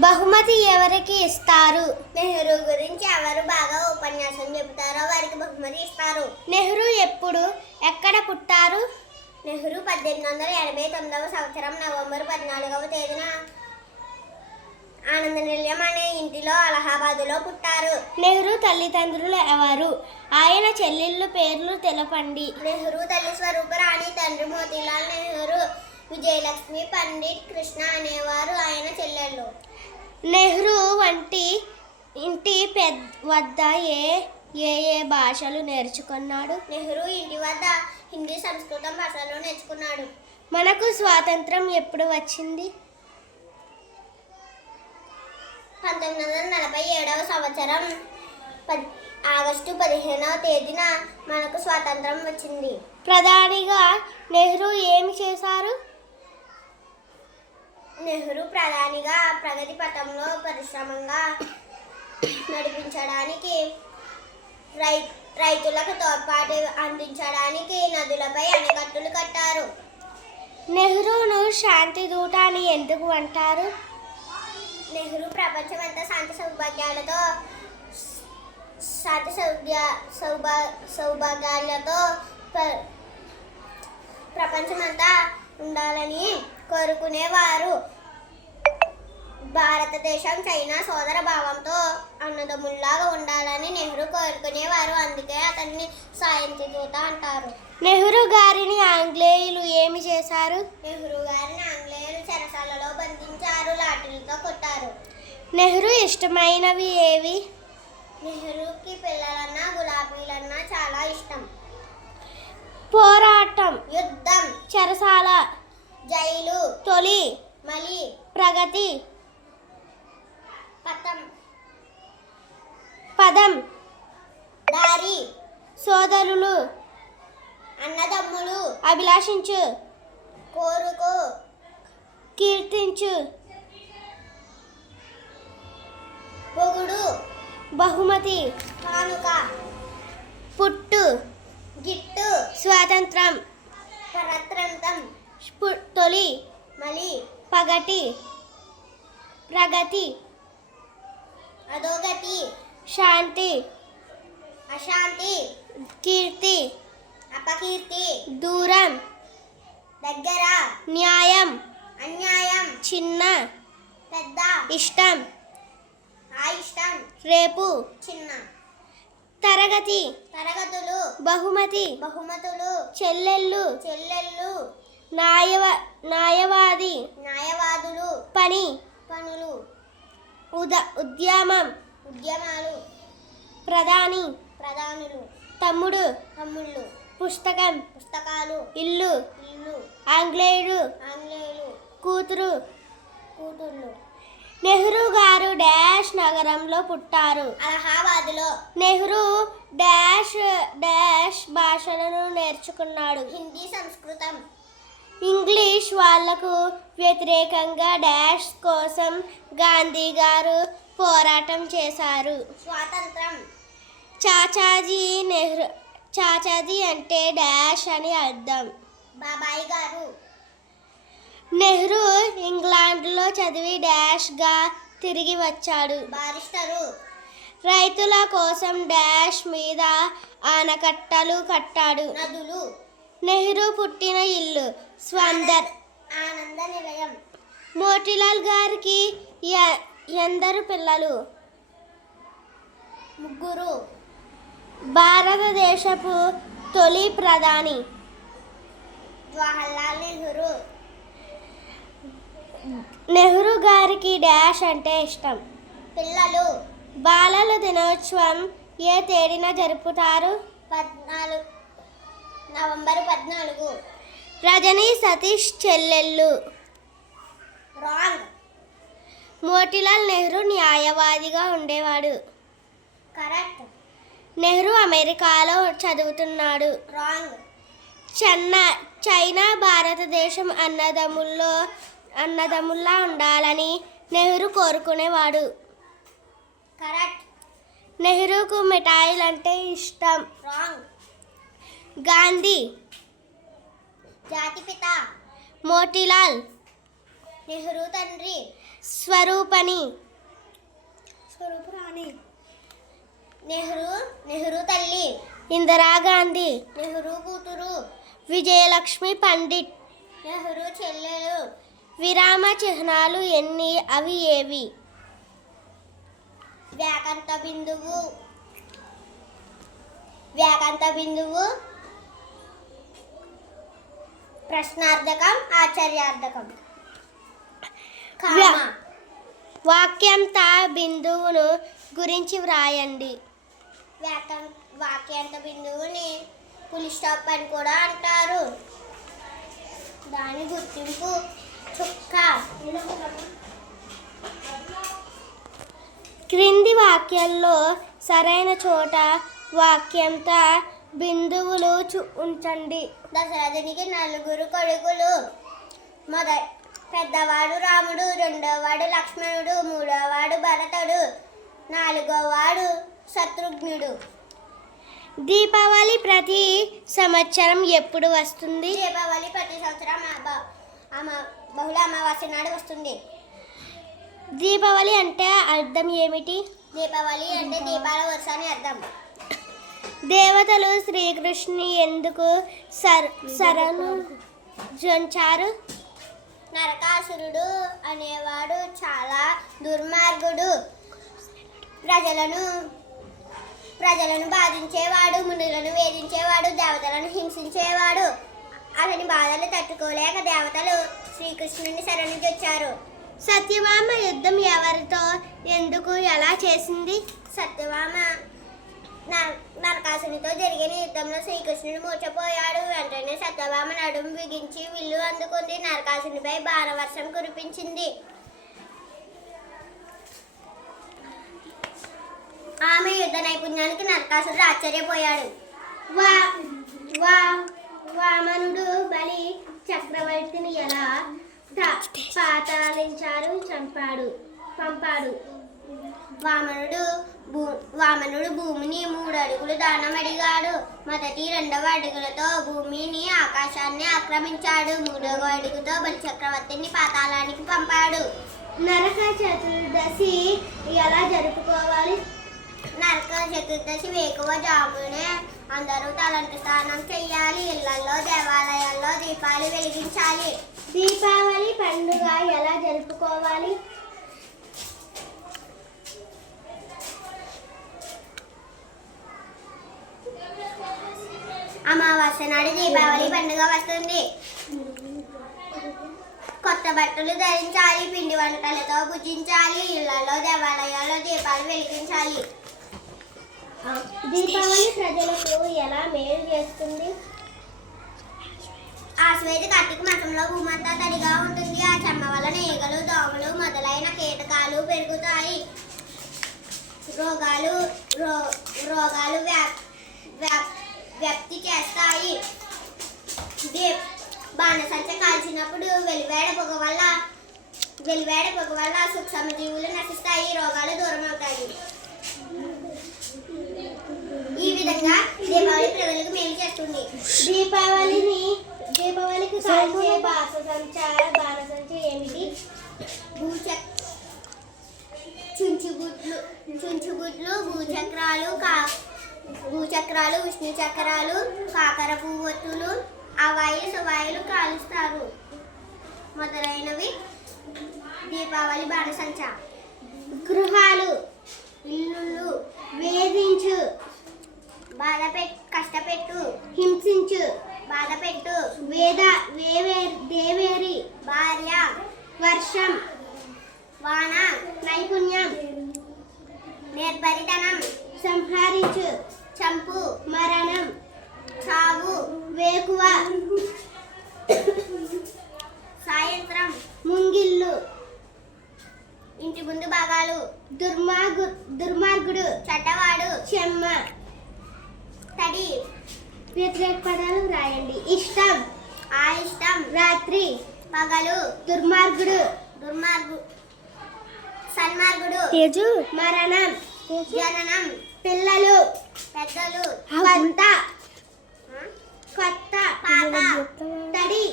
బహుమతి ఎవరికి ఇస్తారు? నెహ్రూ గురించి ఎవరు బాగా ఉపన్యాసం చెబుతారో వారికి బహుమతి ఇస్తారు. నెహ్రూ ఎప్పుడు ఎక్కడ పుట్టారు? నెహ్రూ 1889 సంవత్సరం నవంబర్ 14వ తేదీన ఆనంద నిలయం అనే ఇంటిలో అలహాబాదులో పుట్టారు. నెహ్రూ తల్లిదండ్రులు ఎవరు? ఆయన చెల్లెళ్ళు పేర్లు తెలపండి. నెహ్రూ తల్లి స్వరూపరాణి, తండ్రి మోతీలాల్ నెహ్రూ, విజయలక్ష్మి పండిట్ కృష్ణ అనేవారు ఆయన చెల్లెళ్ళు. నెహ్రూ వంటి ఇంటి వద్ద ఏ భాషలు నేర్చుకున్నాడు? నెహ్రూ ఇంటి వద్ద హిందీ, సంస్కృతం భాషలు నేర్చుకున్నాడు. మనకు స్వాతంత్రం ఎప్పుడు వచ్చింది? 1947వ సంవత్సరం ఆగస్టు 15వ తేదీన మనకు స్వాతంత్రం వచ్చింది. ప్రధానిగా నెహ్రూ ఏమి చేశారు? నెహ్రూ ప్రధానిగా ప్రగతి పథంలో పరిశ్రమంగా నడిపించడానికి, రైతులకు తోడ్పాటు అందించడానికి నదులపై అణెకట్టులు కట్టారు. నెహ్రూను శాంతి దూత అని ఎందుకు అంటారు? నెహ్రూ ప్రపంచమంతా శాంతి సౌభాగ్యాలతో ప్రపంచమంతా ఉండాలని కోరుకునేవారు. భారతదేశం చైనా సోదర భావంతో అన్నదమ్ముల్లాగా ఉండాలని నెహ్రూ కోరుకునేవారు. అందుకే అతన్ని శాంతి దూత అంటారు. నెహ్రూ గారిని ఆంగ్లేయులు ఏమి చేశారు? నెహ్రూ గారిని ఆంగ్లేయులు చెరసాలలో బంధించారు, లాఠీలతో కొట్టారు. నెహ్రూ ఇష్టమైనవి ఏవి? నెహ్రూకి పిల్లలన్నా గులాబీలన్నా చాలా ఇష్టం. పోరాటం, యుద్ధం, చెరసాల, జైలు, తొలి, మలి, ప్రగతి, పదం, దారి, సోదరులు, అన్నదమ్ములు, అభిలాషించు, కోరుకో, కీర్తించు, పొగుడు, బహుమతి, కానుక, పుట్టు, గిట్టు, స్వాతంత్రం, పరత్రంతం, తొలి, మలి, పగటి, ప్రగతి, అధోగతి, శాంతి, అశాంతి, కీర్తి, అపకీర్తి, దూరం, దగ్గర, న్యాయం, అన్యాయం, చిన్న, పెద్ద, ఇష్టం, అయిష్టం, రేపు, చిన్న, తరగతి, తరగతులు, బహుమతి, బహుమతులు, చెల్లెళ్ళు, చెల్లెళ్ళు, న్యాయవాది, న్యాయవాదులు, పని, పనులు, ఉద్యమం, ఉద్యమాలు, ప్రధాని, ప్రధానులు, తమ్ముడు, తమ్ముళ్ళు, పుస్తకం, పుస్తకాలు, ఇల్లు, ఇల్లు, ఆంగ్లేయుడు, ఆంగ్లేయులు, కూతురు. కూతుళ్ళు. నెహ్రూ గారు డాష్ నగరంలో పుట్టారు? అలహాబాదులో. నెహ్రూ డాష్ భాషలను నేర్చుకున్నాడు? హిందీ, సంస్కృతం. ఇంగ్లీష్ వాళ్లకు వ్యతిరేకంగా డాష్ కోసం గాంధీ గారు పోరాటం చేశారు. స్వాతంత్రం. చాచాజీ అంటే డాష్ అని అర్థం. బాబాయి గారు. నెహ్రూ ఇంగ్లాండ్లో చదివి డాష్గా తిరిగి వచ్చాడు. బారిస్టరు. రైతుల కోసం డాష్ మీద ఆనకట్టలు కట్టాడు. నదులు. నెహ్రూ పుట్టిన ఇల్లు ఆనంద నిలయం. మోతీలాల్ గారికి ఎందరు పిల్లలు? ముగ్గురు. భారతదేశపు తొలి ప్రధాని? జవహర్లాల్ నెహ్రూ. నెహ్రూ గారికి డాష్ అంటే ఇష్టం? పిల్లలు. బాలల దినోత్సవం ఏ తేదీన జరుపుతారు? నవంబర్ 14. రజనీ సతీష్ చెల్లెళ్ళు? రాంగ్. మోతీలాల్ నెహ్రూ న్యాయవాదిగా ఉండేవాడు. కరెక్ట్. నెహ్రూ అమెరికాలో చదువుతున్నాడు. రాంగ్. చైనా భారతదేశం అన్నదమ్ముల్లా ఉండాలని నెహ్రూ కోరుకునేవాడు. కరెక్ట్. నెహ్రూకు మిఠాయిలంటే ఇష్టం. రాంగ్. గాంధీ జాతిపిత. మోతీలాల్ నెహ్రూ తండ్రి. స్వరూపణి, నెహ్రూ తల్లి, ఇందిరాగాంధీ, నెహ్రూ కూతురు, విజయలక్ష్మి పండిట్. నెహ్రూ చెల్లెలు. విరామ చిహ్నాలు ఎన్ని? అవి ఏవి? వ్యాకంత బిందువు, ప్రశ్నార్థకం, ఆశ్చర్యార్థకం. కామ. వాక్యంత బిందువును గురించి వ్రాయండి. వాక్యాంత బిందువుని ఫుల్ స్టాప్ అని కూడా అంటారు. దాని గుర్తింపు చుక్క. క్రింది వాక్యాల్లో సరైన చోట వాక్యంత బిందువులు ఉంచండి. దశరథునికి 4 కొడుకులు. పెద్దవాడు రాముడు, రెండోవాడు లక్ష్మణుడు, మూడోవాడు భరతుడు, 4వవాడు శత్రుఘ్నుడు. దీపావళి ప్రతి సంవత్సరం ఎప్పుడు వస్తుంది? దీపావళి ప్రతి సంవత్సరం బహుళ అమావాస్య నాడు వస్తుంది. దీపావళి అంటే అర్థం ఏమిటి? దీపావళి అంటే దీపాల వరుస అని అర్థం. దేవతలు శ్రీకృష్ణుని ఎందుకు శరణు జొంచారు? నరకాసురుడు అనేవాడు చాలా దుర్మార్గుడు. ప్రజలను బాధించేవాడు, మునులను వేధించేవాడు, దేవతలను హింసించేవాడు. అతని బాధలు తట్టుకోలేక దేవతలు శ్రీకృష్ణుని శరణుజొచ్చారు. సత్యభామ యుద్ధం ఎవరితో, ఎందుకు, ఎలా చేసింది? సత్యభామ నరకాసునితో జరిగిన యుద్ధంలో శ్రీకృష్ణుడు మూర్చపోయాడు. వెంటనే సత్యభామ నడుము బిగించి విల్లు అందుకుంది. నరకాసునిపై బాణవర్షం కురిపించింది. ఆమె యుద్ధ నైపుణ్యానికి నరకాసురుడు ఆశ్చర్యపోయాడు. వామనుడు బలి చక్రవర్తిని ఎలా పాతాళించారు, పంపాడు? వామనుడు భూమిని 3 అడుగులు దానం అడిగాడు. మొదటి 2వ అడుగులతో భూమిని, ఆకాశాన్ని ఆక్రమించాడు. 3వ అడుగుతో బలి చక్రవర్తిని పాతాళానికి పంపాడు. నరక చతుర్దశి ఎలా జరుపుకోవాలి? నరక చతుర్దశి వేకువజామునే అందరూ తలంటు స్నానం చెయ్యాలి. ఇళ్లలో, దేవాలయాల్లో దీపాలు వెలిగించాలి. దీపావళి పండుగ ఎలా జరుపుకోవాలి? అమావాస్య నాడు దీపావళి పండుగ వస్తుంది. కొత్త బట్టలు ధరించాలి. పిండి వంటలతో భుజించాలి. ఇళ్లలో, దేవాలయాల్లో దీపాలు వెలిగించాలి. దీపావళి ప్రజలకు ఎలా మేలు చేస్తుంది? ఆశ్వేజ కార్తీక మాసంలో భూమంతా తడిగా ఉంటుంది. ఆ చెమ్మ వలన ఈగలు, దోమలు మొదలైన కీటకాలు పెరుగుతాయి. రోగాలు వ్యాప్తి చేస్తాయి. బాణసంచ కాల్చినప్పుడు వెలివేడ పొగ వల్ల సూక్ష్మజీవులు నశిస్తాయి. రోగాలు దూరం అవుతాయి. ఈ విధంగా దీపావళి ప్రజలకు మేలు చేస్తుంది. దీపావళికి కాల్చే బాణసంచ ఏమిటి? చుంచుగుడ్లు, భూచక్రాలు, విష్ణు చక్రాలు, కాకర పువ్వొత్తులు, సువాయులు కాలుస్తారు. మొదలైనవి దీపావళి బాణసంచ. గృహాలు, ఇల్లులు, వేధించు, కష్టపెట్టు, హింసించు, బాధపెట్టు, దేవేరి, భార్య, వర్షం, వాన, నైపుణ్యం, నేర్పరితనం, సంహరించు, చంపు, మరణం, చావు, వేకువ, సాయంత్రం, ముంగిళ్ళు, ఇంటి ముందు భాగాలు, దుర్మార్గుడు, చెడ్డవాడు, చెమ్మ. తడి. వ్యతిరేక పదాలు రాయండి. ఇష్టం, అయిష్టం, రాత్రి, పగలు, దుర్మార్గుడు, సన్మార్గుడు, మరణం, జననం, పిల్లలు, పెద్దలు, కొత్త, పాత, తడి,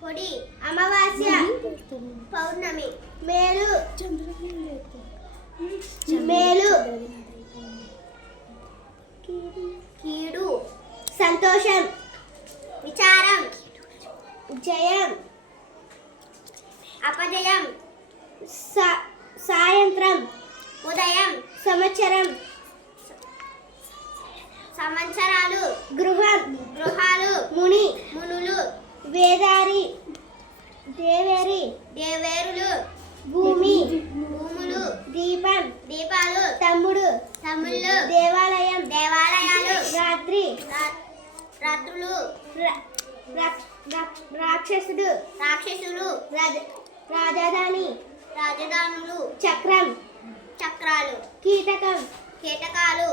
పొడి, అమావాస్య, పౌర్ణమి. మేలు మేలు కీడు సంతోషం విచారం జయం అపజయం సాయంత్రం ఉదయం సంవత్సరం సంవత్సరాలు గృహాలు మునులు వేదారి దేవేరులు భూములు దీపాలు తమ్ముళ్ళు దేవాలయాలు రాత్రులు రాక్షసుడు రాజధానులు చక్రాలు కీటకాలు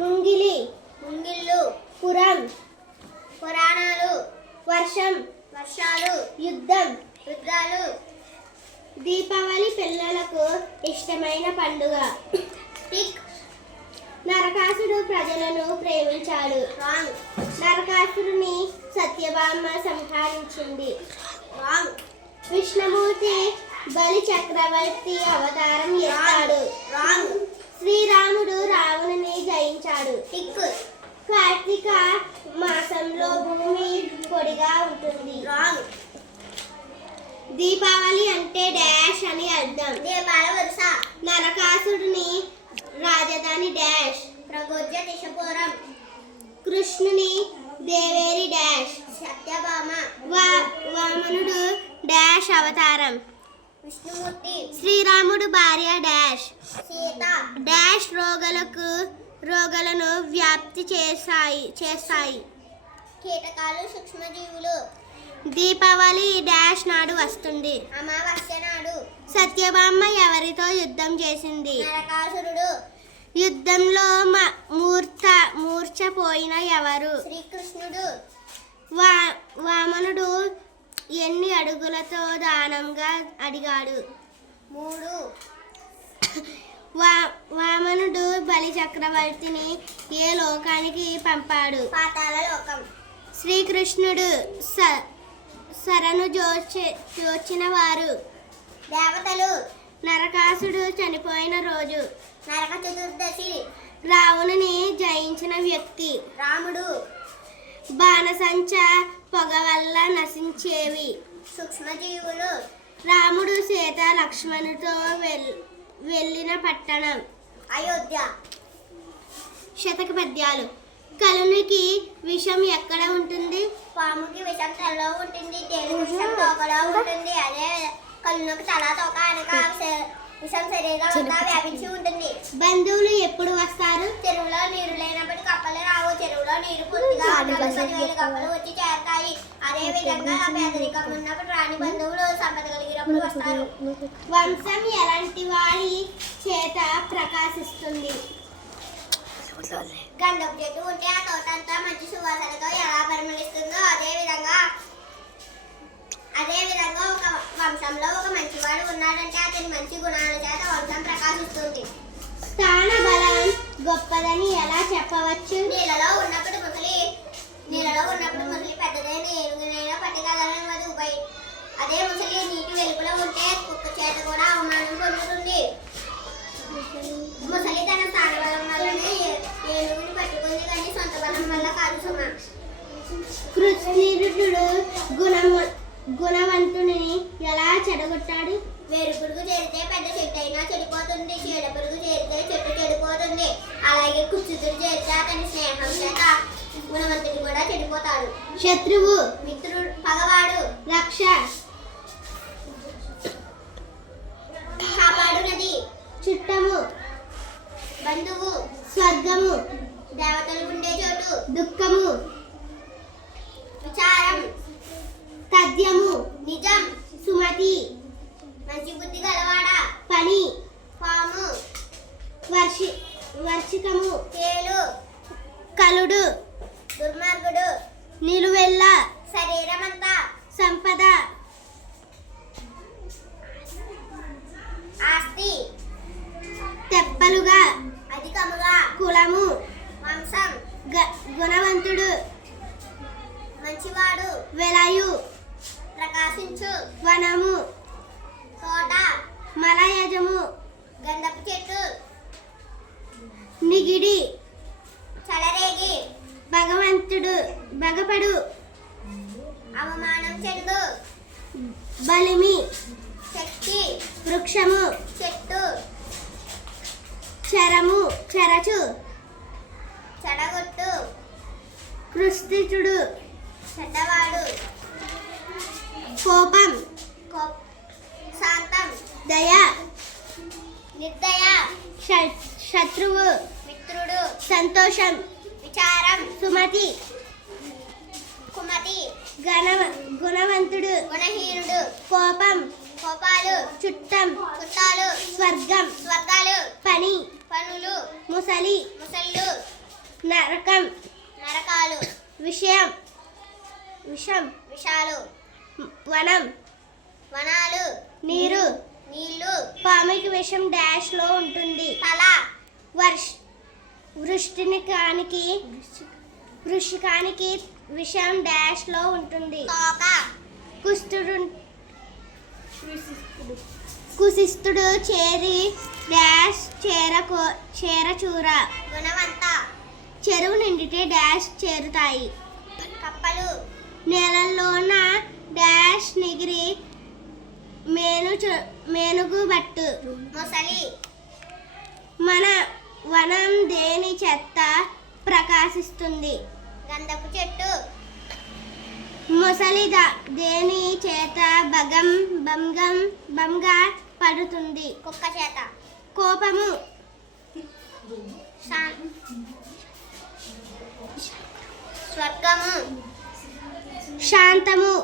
ముంగిళ్ళు పురాణాలు వర్షాలు యుద్ధాలు దీపావళి పిల్లలకు ఇష్టమైన పండుగ. నరకాసుడు ప్రజలను ప్రేమించాడు. నరకాసురుని సత్యభామ సంహరించింది. విష్ణుమూర్తి బలి చక్రవర్తి అవతారం ఎత్తాడు. శ్రీరాముడు రావణుని జయించాడు. కార్తీక మాసంలో భూమి పొడిగా ఉంటుంది. దీపావళి అంటే డాష్ అని అర్థం. దీపాల వరుస నరకాసుడిని రాజధాని డాష్. ప్రగోజ్యతిషపురం కృష్ణుని దేవేరి డాష్. సత్యభామ వామనుడు డాష్ అవతారం. విష్ణుమూర్తి శ్రీరాముడు భార్య డాష్. సీత డాష్ రోగాలను వ్యాప్తి చేస్తాయి. కీటకాలు సూక్ష్మజీవులు. దీపావళి డాష్ నాడు వస్తుంది. అమావాస్య నాడు. సత్యభామ ఎవరితో యుద్ధం చేసింది? నరకాసురుడు. యుద్ధంలో మూర్ఛపోయిన ఎవరు? శ్రీకృష్ణుడు. వామనుడు ఎన్ని అడుగులతో దానంగా అడిగాడు? 3. వామనుడు బలి చక్రవర్తిని ఏ లోకానికి పంపాడు? పాతాళ లోకం. శ్రీకృష్ణుడు శరణు జోచిన వారు దేవతలు. నరకాసుడు చనిపోయిన రోజు. నరక చతుర్దశి. రావణుని జయించిన వ్యక్తి. రాముడు. బాణసంచ పొగ వల్ల నశించేవి. సూక్ష్మజీవులు. రాముడు సీత లక్ష్మణుతో వెళ్ళిన పట్టణం. అయోధ్య. శతక పద్యాలు. కలునికి విషం ఎక్కడ ఉంటుంది? పాముకి విషం తలలో ఉంటుంది. తేలుకి విషం తోకలో ఉంటుంది. అదే కలునికి తల తోక అనక విషం శరీరం అంతా వ్యాపించి ఉంటుంది. బంధువులు ఎప్పుడు వస్తారు? చెరువులో నీరు లేనప్పటికీ కప్పలు రావు. చెరువులో నీరు పూర్తిగా 10,000 కప్పలు వచ్చి చేరతాయి. అదే విధంగా పేదరికం ఉన్నప్పుడు రాని బంధువులు సంపద కలిగినప్పుడు వస్తారు. వంశం ఎలాంటి వారి చేత ప్రకాశిస్తుంది? గంధపు చెట్టు ఉంటే ఆ తోటంతా మంచి సువాసనతో ఎలా పరిమళిస్తుందో అదే విధంగా ఒక వంశంలో ఒక మంచివాడు ఉన్నాడంటే అతని మంచి గుణాల చేత వంశం ప్రకాశిస్తుంది. స్థాన బలం గొప్పదని ఎలా చెప్పవచ్చు? నీళ్ళలో ఉన్నప్పుడు ముసలి పెద్దదైన ఏనుగునైనా పట్టగలనది ఉపాయం. అదే ముసలి నీటి వెలుపులో ఉంటే కుక్క చేత కూడా అవమానం పొందుతుంది. ముసలి తన స్థాన బలం వల్లనే ఏనుగుని పట్టుకుంది కానీ సొంత బలం వల్ల కాదు సుమ. కృష్ణుడు గుణవంతుని ఎలా చెడగొట్టాడు? వేరు పురుగు చేరితే పెద్ద చెట్టు అయినా చెడిపోతుంది. చీడ పురుగు చేరితే చెట్టు చెడిపోతుంది. అలాగే కుచ్చుతుడు చేరితే అతని స్నేహం చేత గుణవంతుడు కూడా చెడిపోతాడు. శత్రువు మిత్రుడు పగవాడు. రక్ష కాపాడునది. చుట్టము బంధువు. స్వర్గము దేవతలు ఉండే చోటు. దుఃఖము విచారం. తథ్యము నిజం. సుమతి మంచి బుద్ధి గలవాడా. పని పాము. వర్షికము తేలు. కలుడు దుర్మార్గుడు. నిలువెల్ల శరీరమంతా. సంపద నిజము, గంధపు చెట్టు, నిగిడి, చలరేగి, భగవంతుడు, భగపడు, అవమానం చెందు, బలిమి, శక్తి, వృక్షము, చెట్టు, చరము, చెరచు, చెడగొట్టు, కృష్టితుడు, చెడ్డవాడు, కోపం, శాంతం, దయ, నిర్దయ, శత్రువు, మిత్రుడు, సంతోషం, విచారం, సుమతి, కుమతి, గుణవంతుడు, గుణహీనుడు, కోపం, కోపాలు, చుట్టం, చుట్టాలు, స్వర్గం, స్వర్గాలు, పని, పనులు, ముసలి, ముసళ్ళు, నరకం, నరకాలు, విషం, విషాలు, వనం, వనాలు, నీరు, నీళ్లు, పాముకి విషం డాష్ లో ఉంటుంది. తల, వృషికానికి విషం డాష్ లో ఉంటుంది. తోక, కుశిస్తుడు చేరి డాష్ చేరచూర. గుణవంత, చెరువు నిండితే డాష్ చేరుతాయి. కప్పలు, నేలల్లోన డాష్ నిగిరి మేనుగుబట్టు. మొసలి, మన వనం దేని చెత్త ప్రకాశిస్తుంది. గంధపు చెట్టు, ముసలి దేని చేత బంగా పడుతుంది. కుక్క చేత, కోపము, స్వర్గము, శాంతము,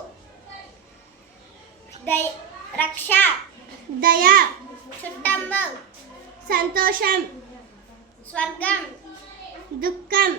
రక్ష, దయ, చుట్టంబం, సంతోషం, స్వర్గం, దుఃఖం,